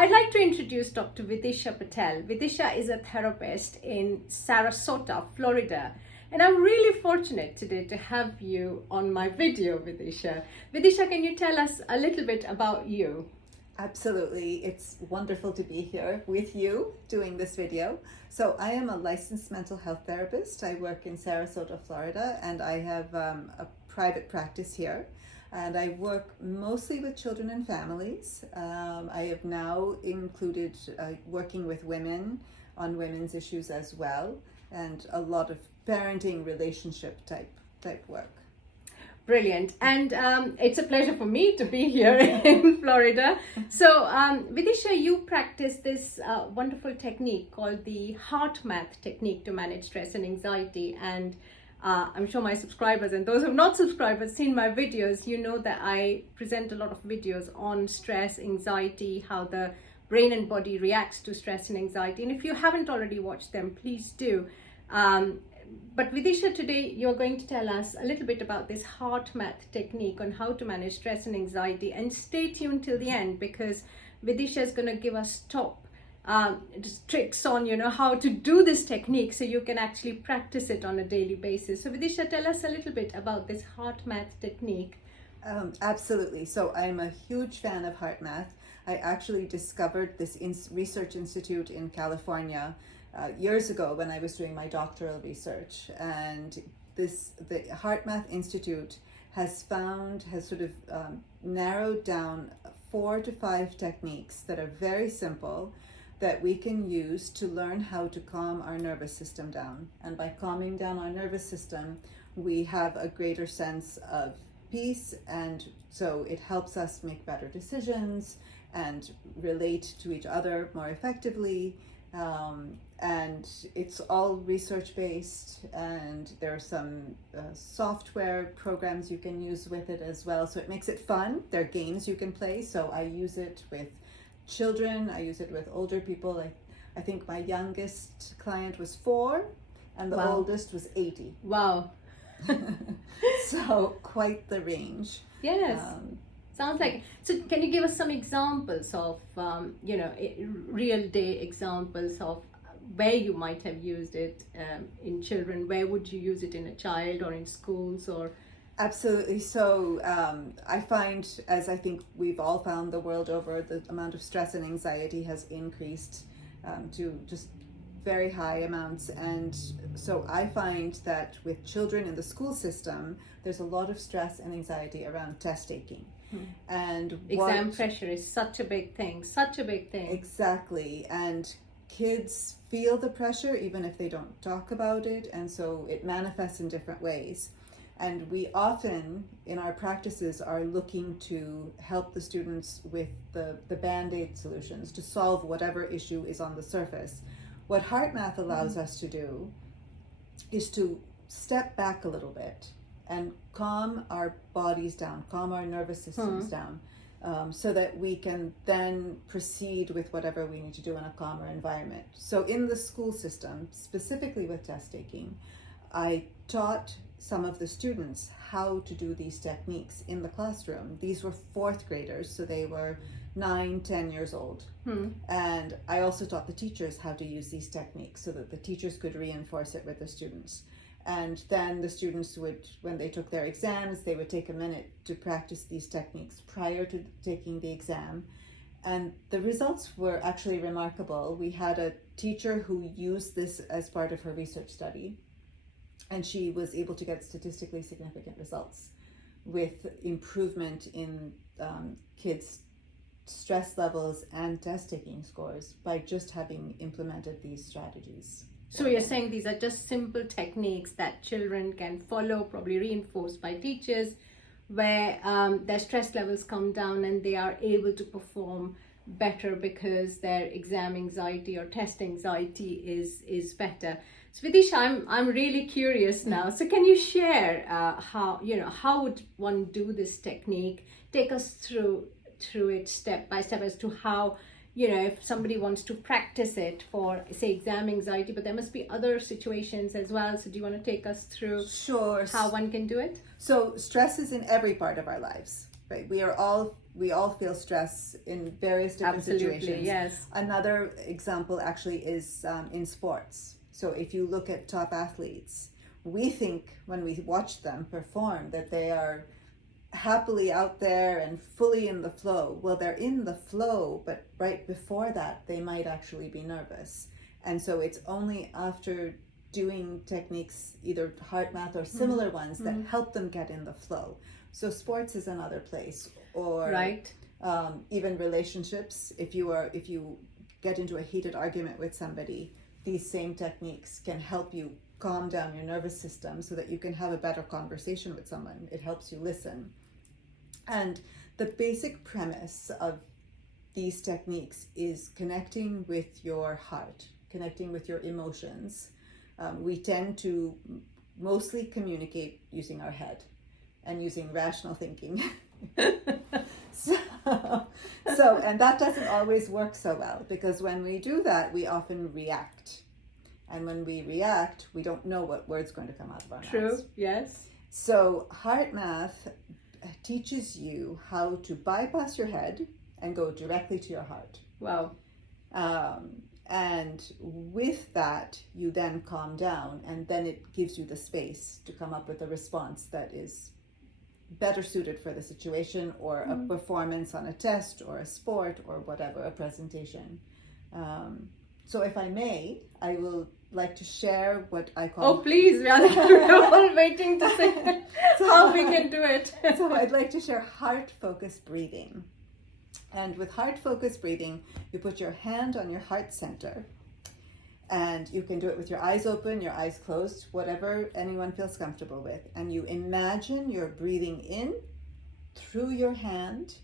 I'd like to introduce Dr. Vidisha Patel. Vidisha is a therapist in Sarasota, Florida. And I'm really fortunate today to have you on my video, Vidisha. Vidisha, can you tell us a little bit about you? Absolutely. It's wonderful to be here with you doing this video. So I am a licensed mental health therapist. I work in Sarasota, Florida, and I have a private practice here. And I work mostly with children and families. I have now included working with women on women's issues as well, and a lot of parenting relationship type work. Brilliant. And it's a pleasure for me to be here in Florida. So, Vidisha, you practice this wonderful technique called the heart math technique to manage stress and anxiety. And I'm sure my subscribers and those who have not subscribed but seen my videos, you know that I present a lot of videos on stress, anxiety, how the brain and body reacts to stress and anxiety. And if you haven't already watched them, please do. But Vidisha, today you're going to tell us a little bit about this heart math technique on how to manage stress and anxiety. And stay tuned till the end, because Vidisha is going to give us top just tricks on how to do this technique so you can actually practice it on a daily basis. So Vidisha, tell us a little bit about this heart math technique. Absolutely. So I'm a huge fan of heart math. I actually discovered this research institute in California years ago when I was doing my doctoral research, and the Heart Math Institute has sort of narrowed down 4 to 5 techniques that are very simple that we can use to learn how to calm our nervous system down. And by calming down our nervous system, we have a greater sense of peace, and so it helps us make better decisions and relate to each other more effectively. And it's all research based, and there are some software programs you can use with it as well, so it makes it fun. There are games you can play, so I use it with children, I use it with older people. I think my youngest client was 4 and the Wow. oldest was 80. Wow. So quite the range. Yes. Sounds like. So can you give us some examples of real day examples of where you might have used it in children? Where would you use it in a child or in schools? Or Absolutely. So I find, as I think we've all found the world over, the amount of stress and anxiety has increased to just very high amounts. And so I find that with children in the school system, there's a lot of stress and anxiety around test taking. And exam pressure is such a big thing, Exactly. And kids feel the pressure even if they don't talk about it. And so it manifests in different ways. And we often, in our practices, are looking to help the students with the Band-Aid solutions to solve whatever issue is on the surface. What Heart Math allows us to do is to step back a little bit and calm our bodies down, calm our nervous systems down, so that we can then proceed with whatever we need to do in a calmer environment. So in the school system, specifically with test taking, I taught some of the students how to do these techniques in the classroom. These were 4th graders, so they were 9, 10 years old. And I also taught the teachers how to use these techniques so that the teachers could reinforce it with the students. And then the students would, when they took their exams, they would take a minute to practice these techniques prior to taking the exam. And the results were actually remarkable. We had a teacher who used this as part of her research study, and she was able to get statistically significant results with improvement in kids' stress levels and test-taking scores by just having implemented these strategies. So you're saying these are just simple techniques that children can follow, probably reinforced by teachers, where their stress levels come down and they are able to perform better because their exam anxiety or test anxiety is better. So Vidisha, I'm really curious now. So can you share how would one do this technique? Take us through it step by step as to how, if somebody wants to practice it for, say, exam anxiety, but there must be other situations as well. So do you want to take us through Sure. how one can do it? So stress is in every part of our lives, right? We are all we all feel stress in various different Absolutely, situations. yes. Another example actually is in sports. So if you look at top athletes, we think when we watch them perform that they are happily out there and fully in the flow. Well, they're in the flow, but right before that, they might actually be nervous. And so it's only after doing techniques, either heart math or similar ones, that help them get in the flow. So sports is another place, or Right. Even relationships. If you get into a heated argument with somebody, these same techniques can help you calm down your nervous system so that you can have a better conversation with someone. It helps you listen. And the basic premise of these techniques is connecting with your heart, connecting with your emotions. We tend to mostly communicate using our head and using rational thinking. And that doesn't always work so well, because when we do that, we often react. And when we react, we don't know what word's going to come out of our True, mouths. yes. So heart math teaches you how to bypass your head and go directly to your heart. Wow. And with that, you then calm down, and then it gives you the space to come up with a response that is better suited for the situation, or a performance on a test or a sport or whatever, a presentation. So if I may, I will like to share what I call... Oh, please, we are all waiting to see how we can do it. So I'd like to share heart-focused breathing. And with heart-focused breathing, you put your hand on your heart center, and you can do it with your eyes open, your eyes closed, whatever anyone feels comfortable with. And you imagine you're breathing in through your hand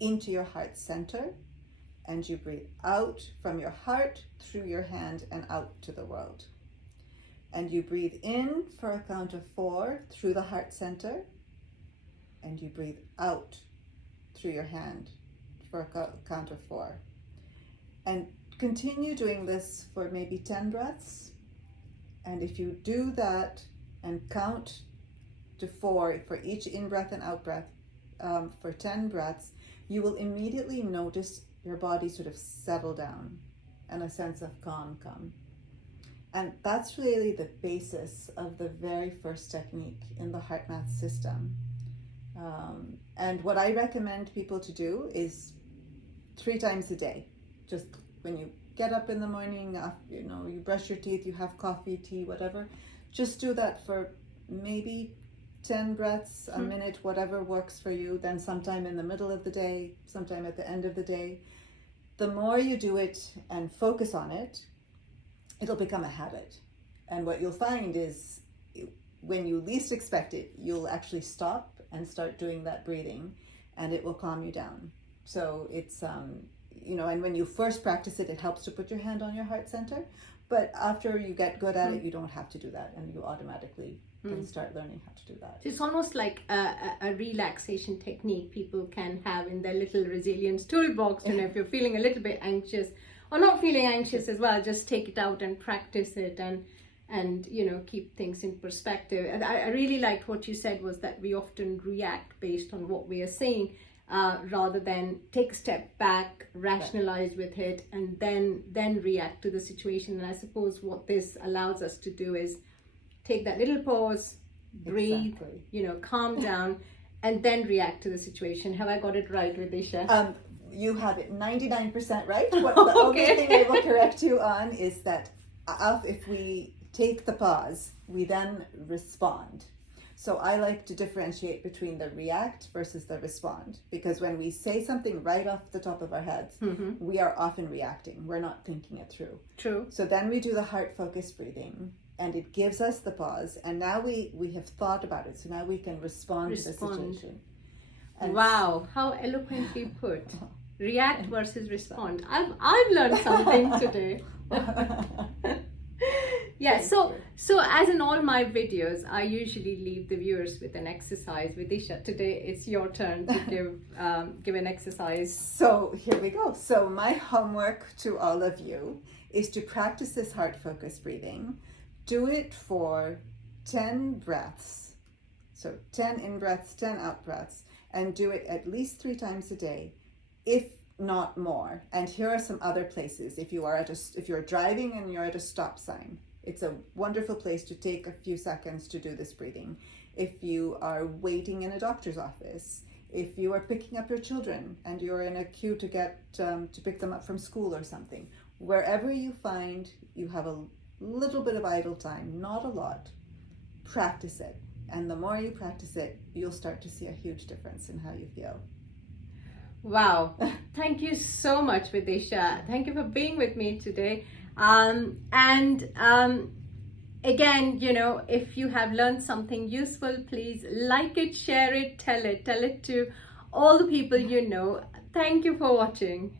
into your heart center, and you breathe out from your heart through your hand and out to the world. And you breathe in for a count of 4 through the heart center, and you breathe out through your hand for a count of 4. And continue doing this for maybe 10 breaths. And if you do that and count to 4 for each in-breath and out-breath for 10 breaths, you will immediately notice your body sort of settle down and a sense of calm come. And that's really the basis of the very first technique in the heart math system. And what I recommend people to do is 3 times a day. Just when you get up in the morning, you brush your teeth, you have coffee, tea, whatever, just do that for maybe 10 breaths, a minute, whatever works for you. Then sometime in the middle of the day, sometime at the end of the day. The more you do it and focus on it, it'll become a habit. And what you'll find is when you least expect it, you'll actually stop and start doing that breathing, and it will calm you down. So it's, and when you first practice it, it helps to put your hand on your heart center. But after you get good at it, you don't have to do that, and you automatically can start learning how to do that. It's almost like a relaxation technique people can have in their little resilience toolbox. If you're feeling a little bit anxious or not feeling anxious as well, just take it out and practice it and keep things in perspective. And I really liked what you said, was that we often react based on what we are seeing, rather than take a step back, rationalize with it, and then react to the situation. And I suppose what this allows us to do is take that little pause, breathe, calm down, and then react to the situation. Have I got it right, Vidisha? You have it 99% right. The only thing I will correct you on is that if we take the pause, we then respond. So I like to differentiate between the react versus the respond, because when we say something right off the top of our heads, we are often reacting. We're not thinking it through. True. So then we do the heart-focused breathing, and it gives us the pause, and now we have thought about it, so now we can respond to the situation. And wow, how eloquently put. React versus respond. I've learned something today. Yeah, so as in all my videos, I usually leave the viewers with an exercise. Vidisha, today it's your turn to give an exercise. So here we go. So my homework to all of you is to practice this heart-focused breathing. Do it for 10 breaths. So 10 in breaths, 10 out breaths. and do it at least 3 times a day, if not more. And here are some other places. If you're driving and you're at a stop sign, it's a wonderful place to take a few seconds to do this breathing. If you are waiting in a doctor's office, if you are picking up your children and you're in a queue to get to pick them up from school or something, wherever you find you have a little bit of idle time, not a lot, practice it. And the more you practice it, you'll start to see a huge difference in how you feel. Wow. Thank you so much, Vidisha. Thank you for being with me today. Again, if you have learned something useful, please like it, share it, tell it to all the people you know. Thank you for watching.